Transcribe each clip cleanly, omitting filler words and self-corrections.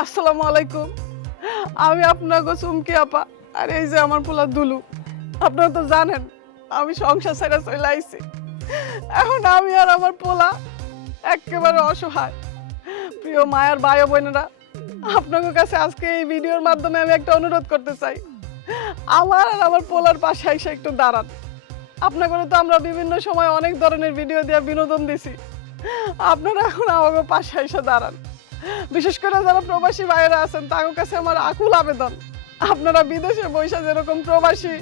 আসসালামু আলাইকুম। আমি আপনাকে চুমকি আপা, আর এই যে আমার পোলা দুলু। আপনারা তো জানেন আমি সংসার ছেড়ে চলে আইছি। এখন আমি আর আমার পোলা একেবারে অসহায়। প্রিয় মায়ের ভাই ও বোনেরা, আপনাদের কাছে আজকে এই ভিডিওর মাধ্যমে আমি একটা অনুরোধ করতে চাই। আমার আর আমার পোলার পাশে এসে একটু দাঁড়ান। আপনাদের তো আমরা বিভিন্ন সময় অনেক ধরনের ভিডিও দিয়ে বিনোদন দিছি। আপনারা এখন আমাকে পাশে এসে দাঁড়ান। বিশেষ করে যারা প্রবাসী ভাইয়েরা আছেন তাদের কাছে আমার আকুল আবেদন, আপনারা বিদেশে বৈশা যেরকম প্রবাসী,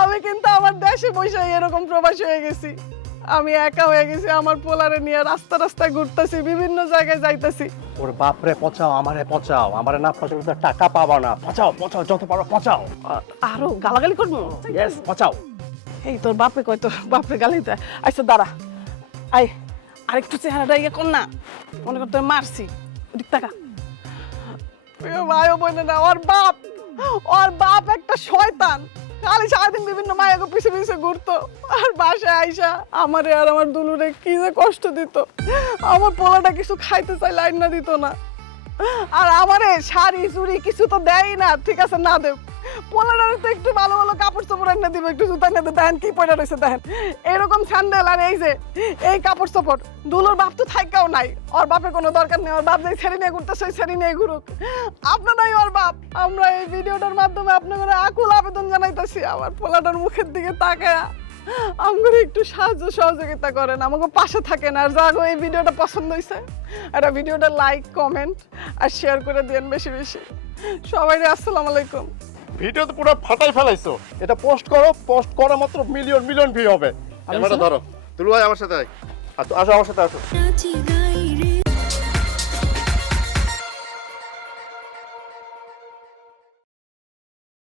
আমি কিন্তু আমার দেশে বৈশা এরকম প্রবাসী হয়ে গেছি। আমি একা হয়ে গেছি, আমার পোলারে নিয়ে রাস্তা রাস্তায় ঘুরতেছি, বিভিন্ন জায়গায় যাইতেছি। ওর বাপরে পচাও, আমারে না পচাও তো টাকা পাবা না। পচাও পচাও, যত পারো পচাও। আরো গালাগালি করবো? ইয়েস, পচাও। এই তোর বাপে কয়, তোর বাপরে গালি দেয়। আচ্ছা দাঁড়া, আয় আরেকটু চেহারাটা ইয়ে কর না, মনে কর তোর মারছি। ওদিক তাকা। প্রিয় ভাই ও বোনেরা, ওর বাপ একটা শয়তান। খালি সারাদিন বিভিন্ন মায়ের পিছে পিছে ঘুরতো, আর বাসায় আইসা আমারে আর আমার দুলুরে কি যে কষ্ট দিত। আমার পোলাটা কিছু খাইতে চাই লাইন না দিত না, আর আমারে শাড়ি চুড়ি কিছু তো দেয় না। ঠিক আছে না দেব, পোলাটার তো একটু ভালো ভালো কাপড় চোপড় এনে দিব, একটু জুতা এনে দেখেন কি পয়লা রয়েছে দেখেন, এরকম স্যান্ডেল আর এই যে এই কাপড় চোপড়। দুলোর বাপ তো থাইকাও নাই, ওর বাপের কোনো দরকার নেই। ওর বাপ যে ছেড়ে নিয়ে ঘুরতে সেই ছেড়ে নিয়ে ঘুরুক, আপনারাই ওর বাপ। আমরা এই ভিডিওটার মাধ্যমে আপনাদের আকুল আবেদন জানাইতেছি, আমার পোলাটার মুখের দিকে তাকায় আমাকে একটু সাহায্য সহযোগিতা করেন, আমাকে পাশে থাকেন। আর যাগো এই ভিডিওটা পছন্দ হয়েছে, একটা ভিডিওটা লাইক কমেন্ট আর শেয়ার করে দিন বেশি বেশি। সবাই আসসালামু আলাইকুম। ভিডিও তো পুরো ফাটাই ফেলাইছো। এটা পোস্ট করো, পোস্ট করা মাত্র মিলিয়ন মিলিয়ন ভিউ হবে। ক্যামেরা ধরো, তুলু ভাই আমার সাথে আয়। আসো আমার সাথে আসো।